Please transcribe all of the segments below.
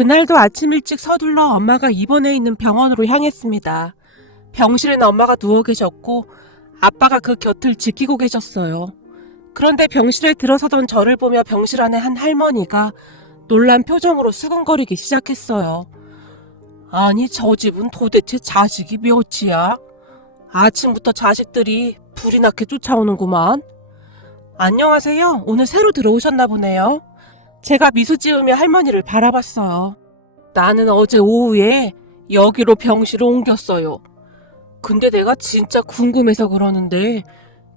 그날도 아침 일찍 서둘러 엄마가 입원해 있는 병원으로 향했습니다. 병실에는 엄마가 누워 계셨고 아빠가 그 곁을 지키고 계셨어요. 그런데 병실에 들어서던 저를 보며 병실 안에 한 할머니가 놀란 표정으로 수근거리기 시작했어요. 아니, 저 집은 도대체 자식이 몇이야? 아침부터 자식들이 불이 나게 쫓아오는구만. 안녕하세요. 오늘 새로 들어오셨나 보네요. 제가 미소 지으며 할머니를 바라봤어요. 나는 어제 오후에 여기로 병실을 옮겼어요. 근데 내가 진짜 궁금해서 그러는데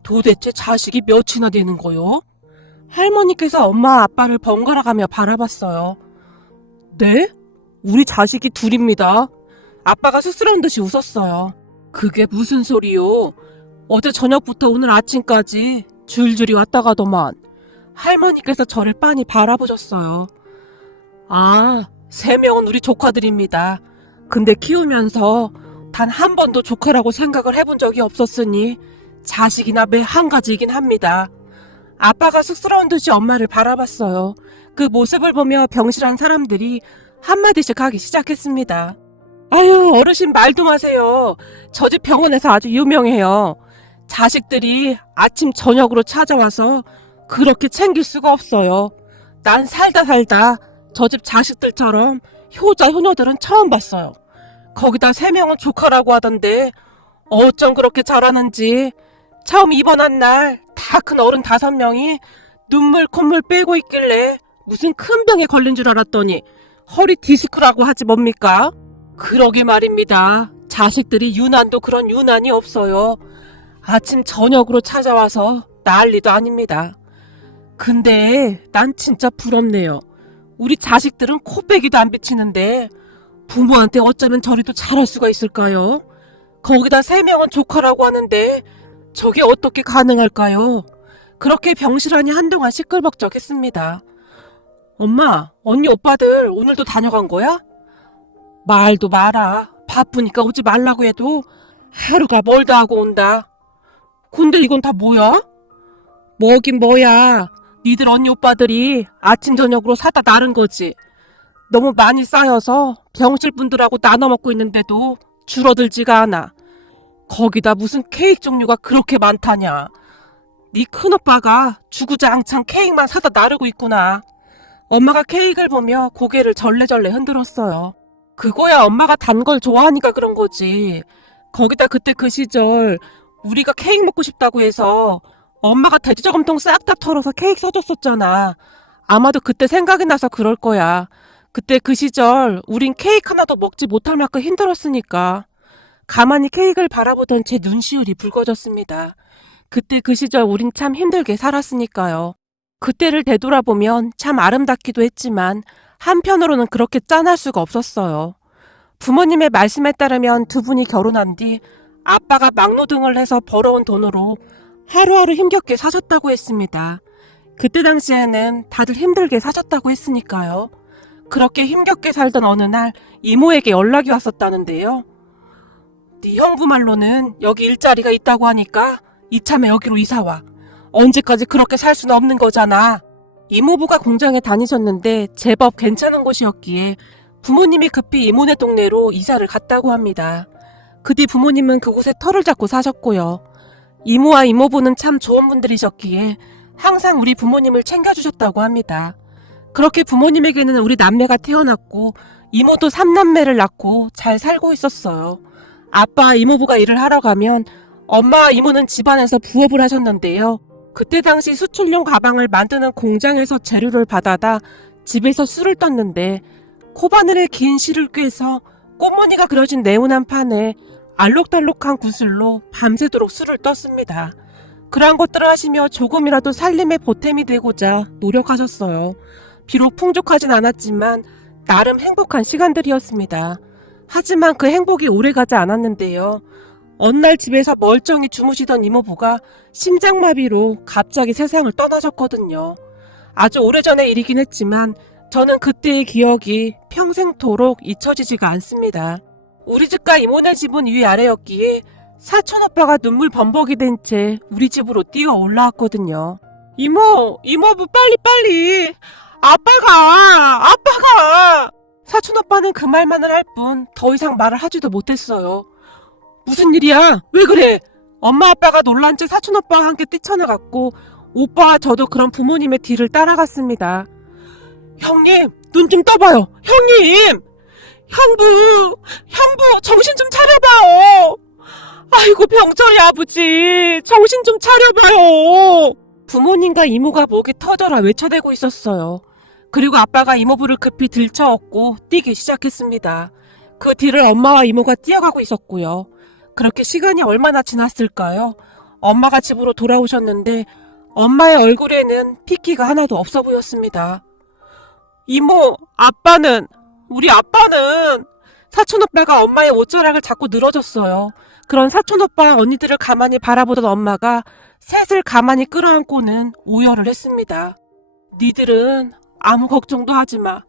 도대체 자식이 몇이나 되는 거요? 할머니께서 엄마 아빠를 번갈아가며 바라봤어요. 네? 우리 자식이 둘입니다. 아빠가 쑥스러운 듯이 웃었어요. 그게 무슨 소리요? 어제 저녁부터 오늘 아침까지 줄줄이 왔다 가더만. 할머니께서 저를 빤히 바라보셨어요. 아, 3명은 우리 조카들입니다. 근데 키우면서 단 한 번도 조카라고 생각을 해본 적이 없었으니 자식이나 매 한 가지이긴 합니다. 아빠가 쑥스러운 듯이 엄마를 바라봤어요. 그 모습을 보며 병실한 사람들이 한마디씩 하기 시작했습니다. 아유, 어르신 말도 마세요. 저 집 병원에서 아주 유명해요. 자식들이 아침 저녁으로 찾아와서 그렇게 챙길 수가 없어요. 난 살다 저 집 자식들처럼 효자 효녀들은 처음 봤어요. 거기다 3명은 조카라고 하던데 어쩜 그렇게 잘하는지. 처음 입원한 날 다 큰 어른 5명이 눈물 콧물 빼고 있길래 무슨 큰 병에 걸린 줄 알았더니 허리 디스크라고 하지 뭡니까? 그러게 말입니다. 자식들이 유난도 그런 유난이 없어요. 아침 저녁으로 찾아와서 난리도 아닙니다. 근데 난 진짜 부럽네요. 우리 자식들은 코빼기도 안 비치는데 부모한테 어쩌면 저리도 잘할 수가 있을까요? 거기다 3명은 조카라고 하는데 저게 어떻게 가능할까요? 그렇게 병실안이 한동안 시끌벅적했습니다. 엄마, 언니 오빠들 오늘도 다녀간 거야? 말도 마라. 바쁘니까 오지 말라고 해도 하루가 멀다 하고 온다. 근데 이건 다 뭐야? 뭐긴 뭐야. 니들 언니 오빠들이 아침 저녁으로 사다 나른 거지. 너무 많이 쌓여서 병실 분들하고 나눠 먹고 있는데도 줄어들지가 않아. 거기다 무슨 케이크 종류가 그렇게 많다냐. 네 큰오빠가 주구장창 케이크만 사다 나르고 있구나. 엄마가 케이크를 보며 고개를 절레절레 흔들었어요. 그거야 엄마가 단 걸 좋아하니까 그런 거지. 거기다 그때 그 시절 우리가 케이크 먹고 싶다고 해서 엄마가 돼지저금통 싹 다 털어서 케이크 사줬었잖아. 아마도 그때 생각이 나서 그럴 거야. 그때 그 시절 우린 케이크 하나도 먹지 못할 만큼 힘들었으니까. 가만히 케이크를 바라보던 제 눈시울이 붉어졌습니다. 그때 그 시절 우린 참 힘들게 살았으니까요. 그때를 되돌아보면 참 아름답기도 했지만 한편으로는 그렇게 짠할 수가 없었어요. 부모님의 말씀에 따르면 두 분이 결혼한 뒤 아빠가 막노동을 해서 벌어온 돈으로 하루하루 힘겹게 사셨다고 했습니다. 그때 당시에는 다들 힘들게 사셨다고 했으니까요. 그렇게 힘겹게 살던 어느 날 이모에게 연락이 왔었다는데요. 네 형부 말로는 여기 일자리가 있다고 하니까 이참에 여기로 이사와. 언제까지 그렇게 살 수는 없는 거잖아. 이모부가 공장에 다니셨는데 제법 괜찮은 곳이었기에 부모님이 급히 이모네 동네로 이사를 갔다고 합니다. 그 뒤 부모님은 그곳에 터를 잡고 사셨고요. 이모와 이모부는 참 좋은 분들이셨기에 항상 우리 부모님을 챙겨주셨다고 합니다. 그렇게 부모님에게는 우리 남매가 태어났고 이모도 3남매를 낳고 잘 살고 있었어요. 아빠 이모부가 일을 하러 가면 엄마와 이모는 집안에서 부업을 하셨는데요. 그때 당시 수출용 가방을 만드는 공장에서 재료를 받아다 집에서 술을 떴는데 코바늘에 긴 실을 꿰서 꽃무늬가 그려진 네모난 판에 알록달록한 구슬로 밤새도록 술을 떴습니다. 그러한 것들을 하시며 조금이라도 살림에 보탬이 되고자 노력하셨어요. 비록 풍족하진 않았지만 나름 행복한 시간들이었습니다. 하지만 그 행복이 오래가지 않았는데요. 어느 날 집에서 멀쩡히 주무시던 이모부가 심장마비로 갑자기 세상을 떠나셨거든요. 아주 오래전의 일이긴 했지만 저는 그때의 기억이 평생토록 잊혀지지가 않습니다. 우리 집과 이모네 집은 위아래였기에 사촌오빠가 눈물 범벅이 된 채 우리 집으로 뛰어 올라왔거든요. 이모부 빨리. 아빠가. 사촌오빠는 그 말만을 할 뿐 더 이상 말을 하지도 못했어요. 무슨 일이야? 왜 그래? 엄마 아빠가 놀란 채 사촌오빠와 함께 뛰쳐나갔고 오빠와 저도 그런 부모님의 뒤를 따라갔습니다. 형님, 눈 좀 떠봐요. 형님! 형부, 정신 좀 차려봐요. 아이고, 병철이 아버지, 정신 좀 차려봐요. 부모님과 이모가 목이 터져라 외쳐대고 있었어요. 그리고 아빠가 이모부를 급히 들쳐업고 뛰기 시작했습니다. 그 뒤를 엄마와 이모가 뛰어가고 있었고요. 그렇게 시간이 얼마나 지났을까요? 엄마가 집으로 돌아오셨는데 엄마의 얼굴에는 핏기가 하나도 없어 보였습니다. 이모, 우리 아빠는 사촌오빠가 엄마의 옷자락을 자꾸 늘어졌어요. 그런 사촌오빠 언니들을 가만히 바라보던 엄마가 셋을 가만히 끌어안고는 오열을 했습니다. 니들은 아무 걱정도 하지 마.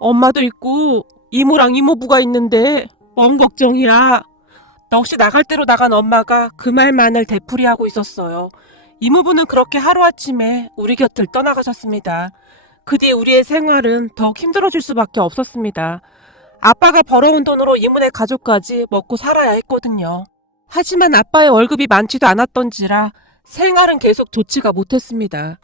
엄마도 있고 이모랑 이모부가 있는데 뭔 걱정이야. 넋이 나갈 대로 나간 엄마가 그 말만을 되풀이하고 있었어요. 이모부는 그렇게 하루아침에 우리 곁을 떠나가셨습니다. 그 뒤에 우리의 생활은 더욱 힘들어질 수밖에 없었습니다. 아빠가 벌어온 돈으로 이모네 가족까지 먹고 살아야 했거든요. 하지만 아빠의 월급이 많지도 않았던지라 생활은 계속 좋지가 못했습니다.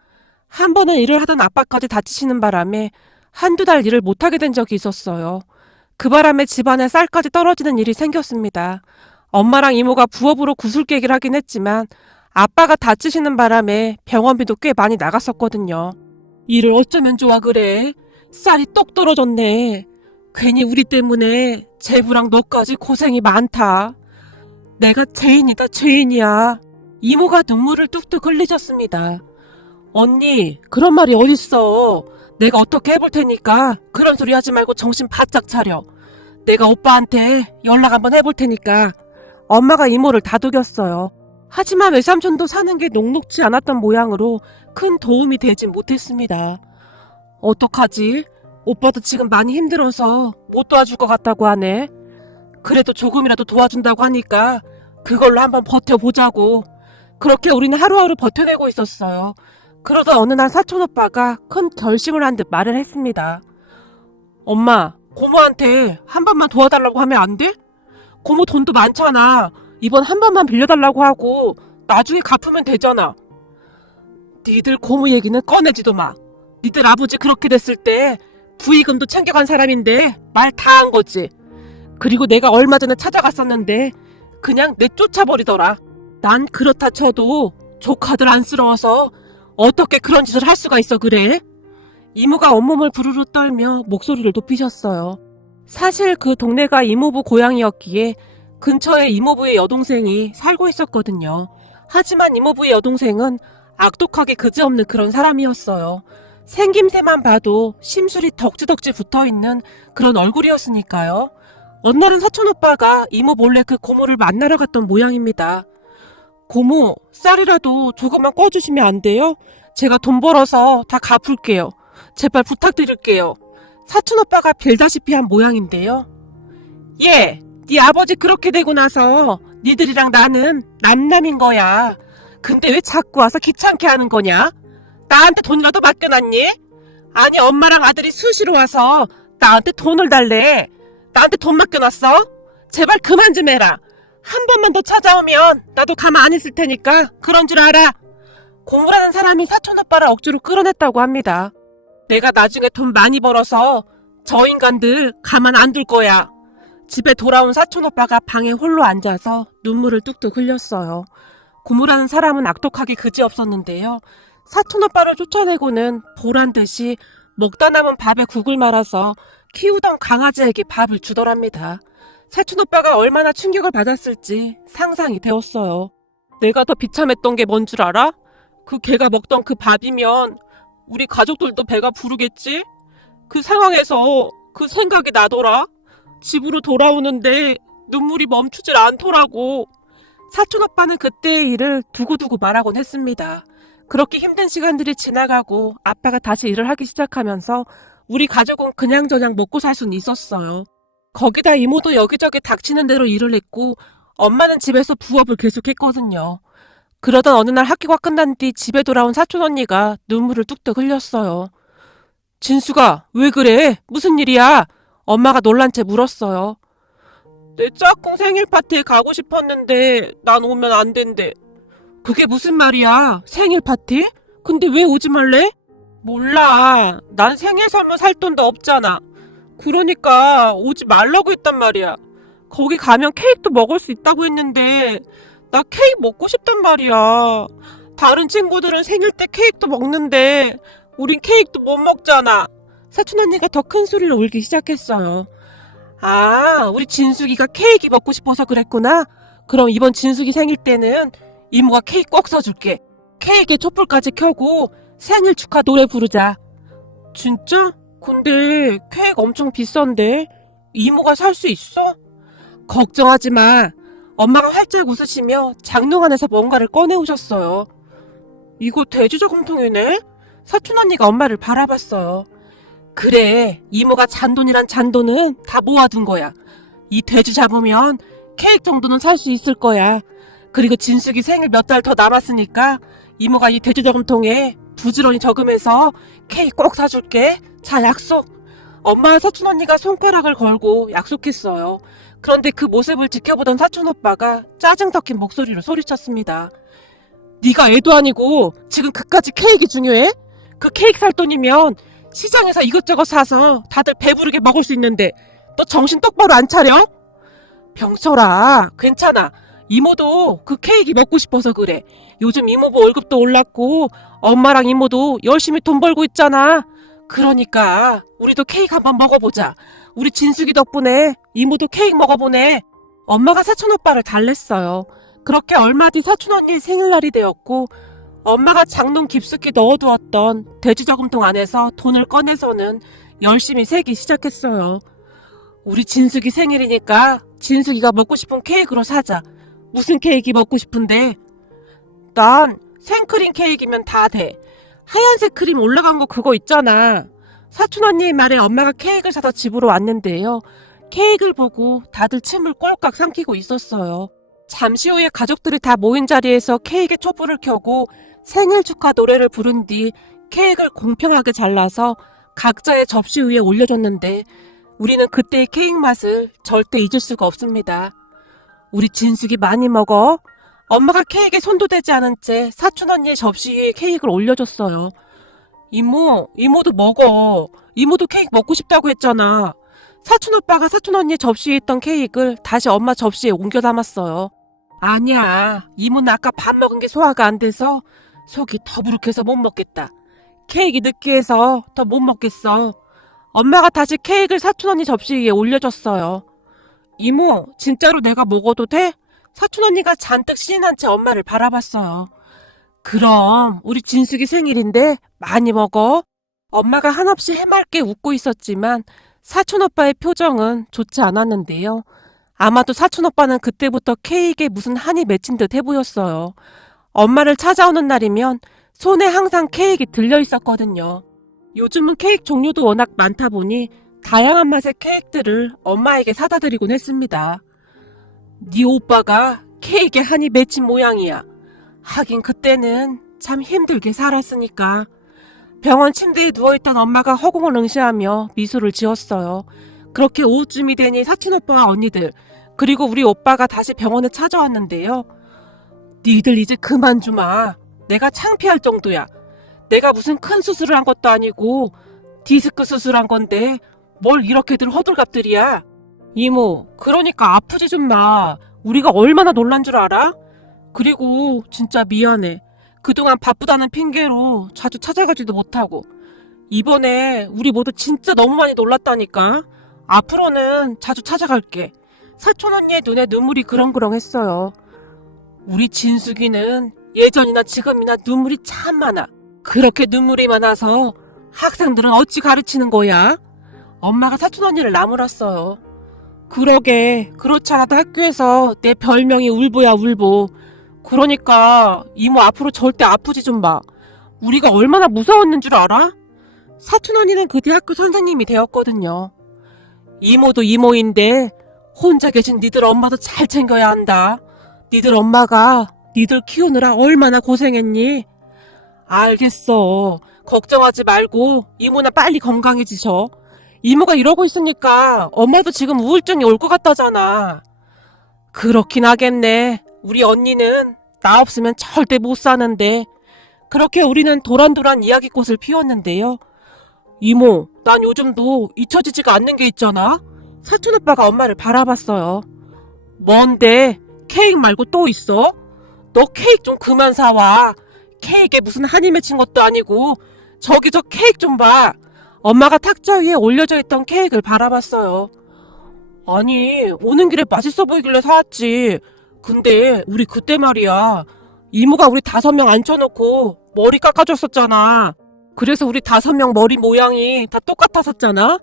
한 번은 일을 하던 아빠까지 다치시는 바람에 한두 달 일을 못하게 된 적이 있었어요. 그 바람에 집안에 쌀까지 떨어지는 일이 생겼습니다. 엄마랑 이모가 부업으로 구슬깨기를 하긴 했지만 아빠가 다치시는 바람에 병원비도 꽤 많이 나갔었거든요. 일을 어쩌면 좋아 그래? 쌀이 똑 떨어졌네. 괜히 우리 때문에 제부랑 너까지 고생이 많다. 내가 죄인이다 죄인이야. 이모가 눈물을 뚝뚝 흘리셨습니다. 언니, 그런 말이 어딨어. 내가 어떻게 해볼 테니까 그런 소리 하지 말고 정신 바짝 차려. 내가 오빠한테 연락 한번 해볼 테니까. 엄마가 이모를 다독였어요. 하지만 외삼촌도 사는 게 녹록지 않았던 모양으로 큰 도움이 되진 못했습니다. 어떡하지? 오빠도 지금 많이 힘들어서 못 도와줄 것 같다고 하네. 그래도 조금이라도 도와준다고 하니까 그걸로 한번 버텨보자고. 그렇게 우리는 하루하루 버텨내고 있었어요. 그러던 어느 날 사촌오빠가 큰 결심을 한 듯 말을 했습니다. 엄마, 고모한테 한 번만 도와달라고 하면 안 돼? 고모 돈도 많잖아. 이번 한 번만 빌려달라고 하고 나중에 갚으면 되잖아. 니들 고모 얘기는 꺼내지도 마. 니들 아버지 그렇게 됐을 때 부의금도 챙겨간 사람인데 말 다 한 거지. 그리고 내가 얼마 전에 찾아갔었는데 그냥 내쫓아버리더라. 난 그렇다 쳐도 조카들 안쓰러워서 어떻게 그런 짓을 할 수가 있어 그래? 이모가 온몸을 부르르 떨며 목소리를 높이셨어요. 사실 그 동네가 이모부 고향이었기에 근처에 이모부의 여동생이 살고 있었거든요. 하지만 이모부의 여동생은 악독하게 그지없는 그런 사람이었어요. 생김새만 봐도 심술이 덕지덕지 붙어있는 그런 얼굴이었으니까요. 어느 날은 사촌오빠가 이모 몰래 그 고모를 만나러 갔던 모양입니다. 고모, 쌀이라도 조금만 꺼주시면 안 돼요? 제가 돈 벌어서 다 갚을게요. 제발 부탁드릴게요. 사촌오빠가 빌다시피 한 모양인데요. 예, 네 아버지 그렇게 되고 나서 니들이랑 나는 남남인 거야. 근데 왜 자꾸 와서 귀찮게 하는 거냐? 나한테 돈이라도 맡겨놨니? 아니 엄마랑 아들이 수시로 와서 나한테 돈을 달래. 나한테 돈 맡겨놨어? 제발 그만 좀 해라. 한 번만 더 찾아오면 나도 가만 안 있을 테니까 그런 줄 알아. 고모라는 사람이 사촌오빠를 억지로 끌어냈다고 합니다. 내가 나중에 돈 많이 벌어서 저 인간들 가만 안 둘 거야. 집에 돌아온 사촌오빠가 방에 홀로 앉아서 눈물을 뚝뚝 흘렸어요. 고모라는 사람은 악독하게 그지없었는데요. 사촌오빠를 쫓아내고는 보란듯이 먹다 남은 밥에 국을 말아서 키우던 강아지에게 밥을 주더랍니다. 사촌오빠가 얼마나 충격을 받았을지 상상이 되었어요. 내가 더 비참했던 게 뭔 줄 알아? 그 개가 먹던 그 밥이면 우리 가족들도 배가 부르겠지? 그 상황에서 그 생각이 나더라. 집으로 돌아오는데 눈물이 멈추질 않더라고. 사촌오빠는 그때의 일을 두고두고 말하곤 했습니다. 그렇게 힘든 시간들이 지나가고 아빠가 다시 일을 하기 시작하면서 우리 가족은 그냥저냥 먹고 살 수는 있었어요. 거기다 이모도 여기저기 닥치는 대로 일을 했고 엄마는 집에서 부업을 계속했거든요. 그러던 어느 날 학교가 끝난 뒤 집에 돌아온 사촌언니가 눈물을 뚝뚝 흘렸어요. 진수가 왜 그래? 무슨 일이야? 엄마가 놀란 채 물었어요. 내 짝꿍 생일 파티에 가고 싶었는데 난 오면 안 된대. 그게 무슨 말이야? 생일 파티? 근데 왜 오지 말래? 몰라. 난 생일 선물 살 돈도 없잖아. 그러니까 오지 말라고 했단 말이야. 거기 가면 케이크도 먹을 수 있다고 했는데 나 케이크 먹고 싶단 말이야. 다른 친구들은 생일 때 케이크도 먹는데 우린 케이크도 못 먹잖아. 사촌 언니가 더 큰 소리를 울기 시작했어요. 아, 우리 진숙이가 케이크 먹고 싶어서 그랬구나. 그럼 이번 진숙이 생일 때는 이모가 케이크 꼭 써줄게. 케이크에 촛불까지 켜고 생일 축하 노래 부르자. 진짜? 근데 케이크 엄청 비싼데 이모가 살 수 있어? 걱정하지 마. 엄마가 활짝 웃으시며 장롱 안에서 뭔가를 꺼내오셨어요. 이거 돼지 저금통이네? 사촌 언니가 엄마를 바라봤어요. 그래, 이모가 잔돈이란 잔돈은 다 모아둔 거야. 이 돼지 잡으면 케이크 정도는 살 수 있을 거야. 그리고 진숙이 생일 몇 달 더 남았으니까 이모가 이 돼지 저금통에 부지런히 저금해서 케이크 꼭 사줄게. 자, 약속. 엄마와 사촌 언니가 손가락을 걸고 약속했어요. 그런데 그 모습을 지켜보던 사촌 오빠가 짜증 섞인 목소리로 소리쳤습니다. 네가 애도 아니고 지금 그까지 케이크 중요해? 그 케이크 살 돈이면 시장에서 이것저것 사서 다들 배부르게 먹을 수 있는데 너 정신 똑바로 안 차려? 병철아, 괜찮아. 이모도 그 케이크 먹고 싶어서 그래. 요즘 이모부 월급도 올랐고 엄마랑 이모도 열심히 돈 벌고 있잖아. 그러니까 우리도 케이크 한번 먹어보자. 우리 진숙이 덕분에 이모도 케이크 먹어보네. 엄마가 사촌 오빠를 달랬어요. 그렇게 얼마 뒤 사촌 언니의 생일날이 되었고 엄마가 장롱 깊숙이 넣어두었던 돼지 저금통 안에서 돈을 꺼내서는 열심히 세기 시작했어요. 우리 진숙이 생일이니까 진숙이가 먹고 싶은 케이크로 사자. 무슨 케이크 먹고 싶은데? 난 생크림 케이크면 다 돼. 하얀색 크림 올라간 거 그거 있잖아. 사촌 언니의 말에 엄마가 케이크를 사서 집으로 왔는데요. 케이크를 보고 다들 침을 꼴깍 삼키고 있었어요. 잠시 후에 가족들이 다 모인 자리에서 케이크에 촛불을 켜고 생일 축하 노래를 부른 뒤 케이크를 공평하게 잘라서 각자의 접시 위에 올려줬는데 우리는 그때의 케이크 맛을 절대 잊을 수가 없습니다. 우리 진숙이 많이 먹어. 엄마가 케이크에 손도 대지 않은 채 사촌 언니의 접시 위에 케이크를 올려줬어요. 이모도 먹어. 이모도 케이크 먹고 싶다고 했잖아. 사촌 오빠가 사촌 언니의 접시에 있던 케이크를 다시 엄마 접시에 옮겨 담았어요. 아니야. 이모는 아까 밥 먹은 게 소화가 안 돼서 속이 더부룩해서 못 먹겠다. 케이크 느끼해서 더 못 먹겠어. 엄마가 다시 케이크를 사촌 언니 접시 위에 올려줬어요. 이모, 진짜로 내가 먹어도 돼? 사촌 언니가 잔뜩 신이 난 채 엄마를 바라봤어요. 그럼 우리 진숙이 생일인데 많이 먹어. 엄마가 한없이 해맑게 웃고 있었지만 사촌 오빠의 표정은 좋지 않았는데요. 아마도 사촌 오빠는 그때부터 케이크에 무슨 한이 맺힌 듯 해보였어요. 엄마를 찾아오는 날이면 손에 항상 케이크 들려 있었거든요. 요즘은 케이크 종류도 워낙 많다 보니 다양한 맛의 케이크들을 엄마에게 사다 드리곤 했습니다. 네 오빠가 케이크에 한이 맺힌 모양이야. 하긴 그때는 참 힘들게 살았으니까. 병원 침대에 누워있던 엄마가 허공을 응시하며 미소를 지었어요. 그렇게 오후쯤이 되니 사촌 오빠와 언니들 그리고 우리 오빠가 다시 병원에 찾아왔는데요. 니들 이제 그만 좀 와. 내가 창피할 정도야. 내가 무슨 큰 수술을 한 것도 아니고 디스크 수술한 건데 뭘 이렇게들 허들갑들이야. 이모, 그러니까 아프지 좀 마. 우리가 얼마나 놀란 줄 알아? 그리고 진짜 미안해. 그동안 바쁘다는 핑계로 자주 찾아가지도 못하고. 이번에 우리 모두 진짜 너무 많이 놀랐다니까. 앞으로는 자주 찾아갈게. 사촌 언니의 눈에 눈물이 그렁그렁했어요. 우리 진숙이는 예전이나 지금이나 눈물이 참 많아. 그렇게 눈물이 많아서 학생들은 어찌 가르치는 거야? 엄마가 사촌 언니를 나무랐어요. 그러게, 그렇지 않아도 학교에서 내 별명이 울보야 울보. 그러니까 이모 앞으로 절대 아프지 좀 마. 우리가 얼마나 무서웠는 줄 알아? 사촌 언니는 그 뒤 학교 선생님이 되었거든요. 이모도 이모인데 혼자 계신 니들 엄마도 잘 챙겨야 한다. 니들 엄마가 니들 키우느라 얼마나 고생했니? 알겠어. 걱정하지 말고 이모나 빨리 건강해지셔. 이모가 이러고 있으니까 엄마도 지금 우울증이 올 것 같다잖아. 그렇긴 하겠네. 우리 언니는 나 없으면 절대 못 사는데. 그렇게 우리는 도란도란 이야기꽃을 피웠는데요. 이모, 난 요즘도 잊혀지지가 않는 게 있잖아. 사촌오빠가 엄마를 바라봤어요. 뭔데? 케이크 말고 또 있어? 너 케이크 좀 그만 사와. 케이크에 무슨 한이 맺힌 것도 아니고. 저기 저 케이크 좀 봐. 엄마가 탁자 위에 올려져 있던 케이크를 바라봤어요. 아니, 오는 길에 맛있어 보이길래 사왔지. 근데 우리 그때 말이야. 이모가 우리 5명 앉혀놓고 머리 깎아줬었잖아. 그래서 우리 5명 머리 모양이 다 똑같았었잖아.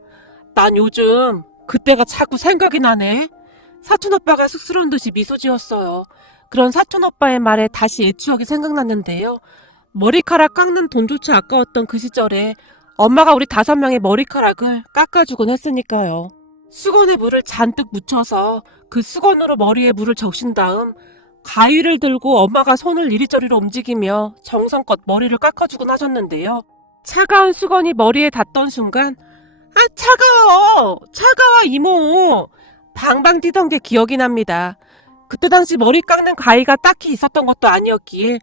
난 요즘 그때가 자꾸 생각이 나네. 사촌오빠가 쑥스러운 듯이 미소 지었어요. 그런 사촌오빠의 말에 다시 옛 추억이 생각났는데요. 머리카락 깎는 돈조차 아까웠던 그 시절에 엄마가 우리 5명의 머리카락을 깎아주곤 했으니까요. 수건에 물을 잔뜩 묻혀서 그 수건으로 머리에 물을 적신 다음 가위를 들고 엄마가 손을 이리저리로 움직이며 정성껏 머리를 깎아주곤 하셨는데요. 차가운 수건이 머리에 닿던 순간 아 차가워 이모 방방 뛰던 게 기억이 납니다. 그때 당시 머리 깎는 가위가 딱히 있었던 것도 아니었기에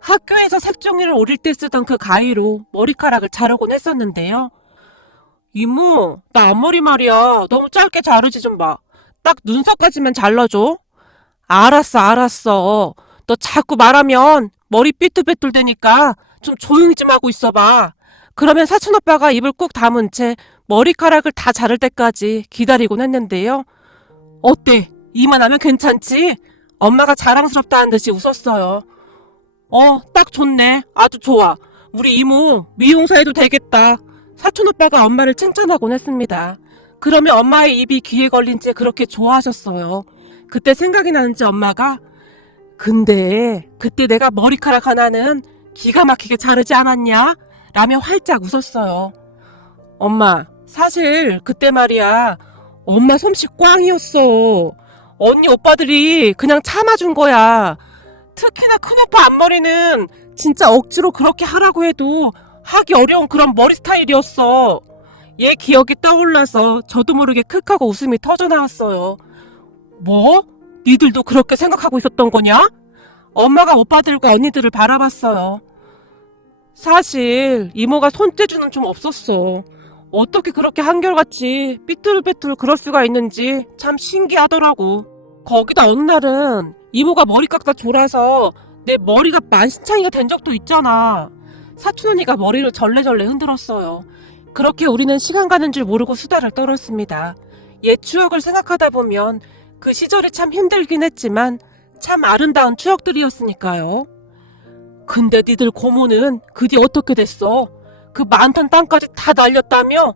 학교에서 색종이를 오릴 때 쓰던 그 가위로 머리카락을 자르곤 했었는데요. 이모, 나 앞머리 말이야. 너무 짧게 자르지 좀 마. 딱 눈썹까지만 잘라줘. 알았어. 너 자꾸 말하면 머리 삐뚤빼뚤 되니까 좀 조용히 좀 하고 있어봐. 그러면 사촌오빠가 입을 꾹 다문 채 머리카락을 다 자를 때까지 기다리곤 했는데요. 어때? 이만하면 괜찮지? 엄마가 자랑스럽다는 듯이 웃었어요. 딱 좋네. 아주 좋아. 우리 이모 미용사 해도 되겠다. 사촌오빠가 엄마를 칭찬하곤 했습니다. 그러면 엄마의 입이 귀에 걸린 채 그렇게 좋아하셨어요. 그때 생각이 나는지 엄마가 근데 그때 내가 머리카락 하나는 기가 막히게 자르지 않았냐? 라며 활짝 웃었어요. 엄마, 사실 그때 말이야. 엄마 솜씨 꽝이었어. 언니 오빠들이 그냥 참아준 거야. 특히나 큰오빠 앞머리는 진짜 억지로 그렇게 하라고 해도 하기 어려운 그런 머리 스타일이었어. 얘 기억이 떠올라서 저도 모르게 크 하고 웃음이 터져나왔어요. 뭐? 니들도 그렇게 생각하고 있었던 거냐? 엄마가 오빠들과 언니들을 바라봤어요. 사실 이모가 손재주는 좀 없었어. 어떻게 그렇게 한결같이 삐뚤빼뚤 그럴 수가 있는지 참 신기하더라고. 거기다 어느 날은 이모가 머리 깎다 졸아서 내 머리가 만신창이가 된 적도 있잖아. 사촌언니가 머리를 절레절레 흔들었어요. 그렇게 우리는 시간 가는 줄 모르고 수다를 떨었습니다. 옛 추억을 생각하다 보면 그 시절이 참 힘들긴 했지만 참 아름다운 추억들이었으니까요. 근데 니들 고모는 그 뒤 어떻게 됐어? 그 많던 땅까지 다 날렸다며?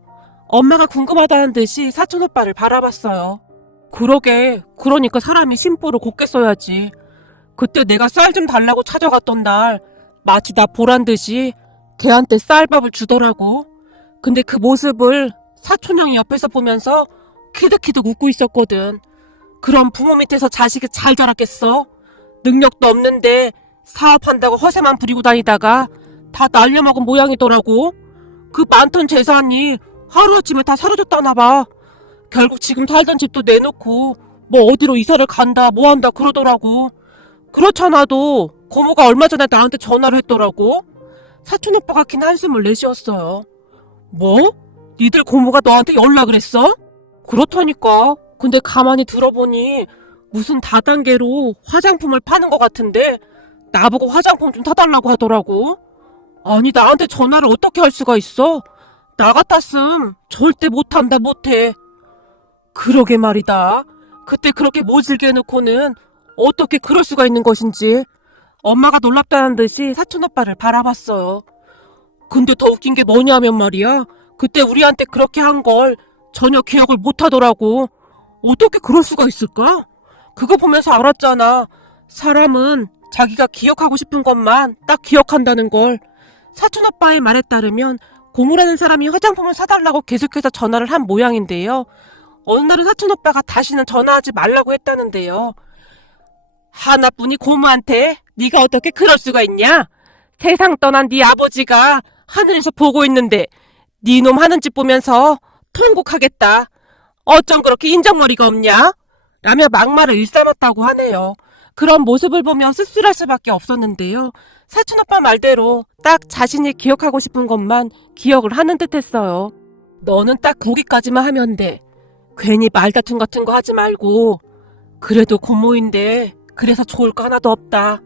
엄마가 궁금하다는 듯이 사촌오빠를 바라봤어요. 그러게, 그러니까 사람이 심보를 곱게 써야지. 그때 내가 쌀 좀 달라고 찾아갔던 날 마치 나 보란 듯이 걔한테 쌀밥을 주더라고. 근데 그 모습을 사촌형이 옆에서 보면서 키득키득 웃고 있었거든. 그럼 부모 밑에서 자식이 잘 자랐겠어? 능력도 없는데 사업한다고 허세만 부리고 다니다가 다 날려먹은 모양이더라고. 그 많던 재산이 하루아침에 다 사라졌다나 봐. 결국 지금 살던 집도 내놓고 뭐 어디로 이사를 간다 뭐한다 그러더라고. 그렇잖아도 고모가 얼마 전에 나한테 전화를 했더라고. 사촌오빠가 긴 한숨을 내쉬었어요. 뭐? 니들 고모가 너한테 연락을 했어? 그렇다니까. 근데 가만히 들어보니 무슨 다단계로 화장품을 파는 것 같은데 나보고 화장품 좀 사달라고 하더라고. 아니 나한테 전화를 어떻게 할 수가 있어? 나 같았음 절대 못한다 못해. 그러게 말이다. 그때 그렇게 모질게 해놓고는 어떻게 그럴 수가 있는 것인지. 엄마가 놀랍다는 듯이 사촌오빠를 바라봤어요. 근데 더 웃긴 게 뭐냐면 말이야. 그때 우리한테 그렇게 한 걸 전혀 기억을 못하더라고. 어떻게 그럴 수가 있을까? 그거 보면서 알았잖아. 사람은 자기가 기억하고 싶은 것만 딱 기억한다는 걸. 사촌오빠의 말에 따르면 고모라는 사람이 화장품을 사달라고 계속해서 전화를 한 모양인데요. 어느 날은 사촌오빠가 다시는 전화하지 말라고 했다는데요. 하나뿐이 고모한테 네가 어떻게 그럴 수가 있냐? 세상 떠난 네 아버지가 하늘에서 보고 있는데 네 놈 하는 짓 보면서 통곡하겠다. 어쩜 그렇게 인정머리가 없냐? 라며 막말을 일삼았다고 하네요. 그런 모습을 보며 씁쓸할 수밖에 없었는데요. 사촌오빠 말대로 딱 자신이 기억하고 싶은 것만 기억을 하는 듯 했어요. 너는 딱 거기까지만 하면 돼. 괜히 말다툼 같은 거 하지 말고. 그래도 고모인데 그래서 좋을 거 하나도 없다.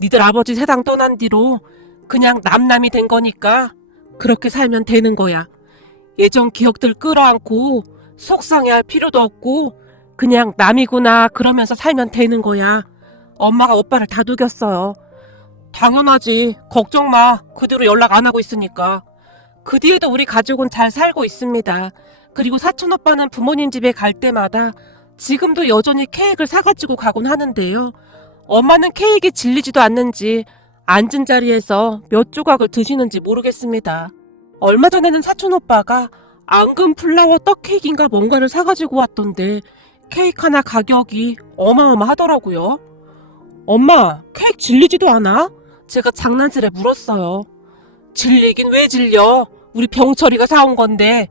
니들 아버지 세상 떠난 뒤로 그냥 남남이 된 거니까 그렇게 살면 되는 거야. 예전 기억들 끌어안고 속상해할 필요도 없고 그냥 남이구나 그러면서 살면 되는 거야. 엄마가 오빠를 다독였어요. 당연하지. 걱정 마. 그 뒤로 연락 안 하고 있으니까. 그 뒤에도 우리 가족은 잘 살고 있습니다. 그리고 사촌오빠는 부모님 집에 갈 때마다 지금도 여전히 케이크를 사가지고 가곤 하는데요. 엄마는 케이크에 질리지도 않는지 앉은 자리에서 몇 조각을 드시는지 모르겠습니다. 얼마 전에는 사촌오빠가 앙금 플라워 떡 케이크인가 뭔가를 사가지고 왔던데 케이크 하나 가격이 어마어마하더라고요. 엄마, 케이크 질리지도 않아? 제가 장난스레 물었어요. 질리긴 왜 질려? 우리 병철이가 사온 건데.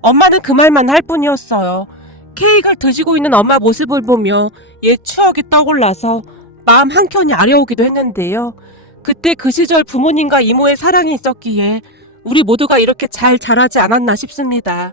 엄마는 그 말만 할 뿐이었어요. 케이크를 드시고 있는 엄마 모습을 보며 옛 추억이 떠올라서 마음 한켠이 아려오기도 했는데요. 그때 그 시절 부모님과 이모의 사랑이 있었기에 우리 모두가 이렇게 잘 자라지 않았나 싶습니다.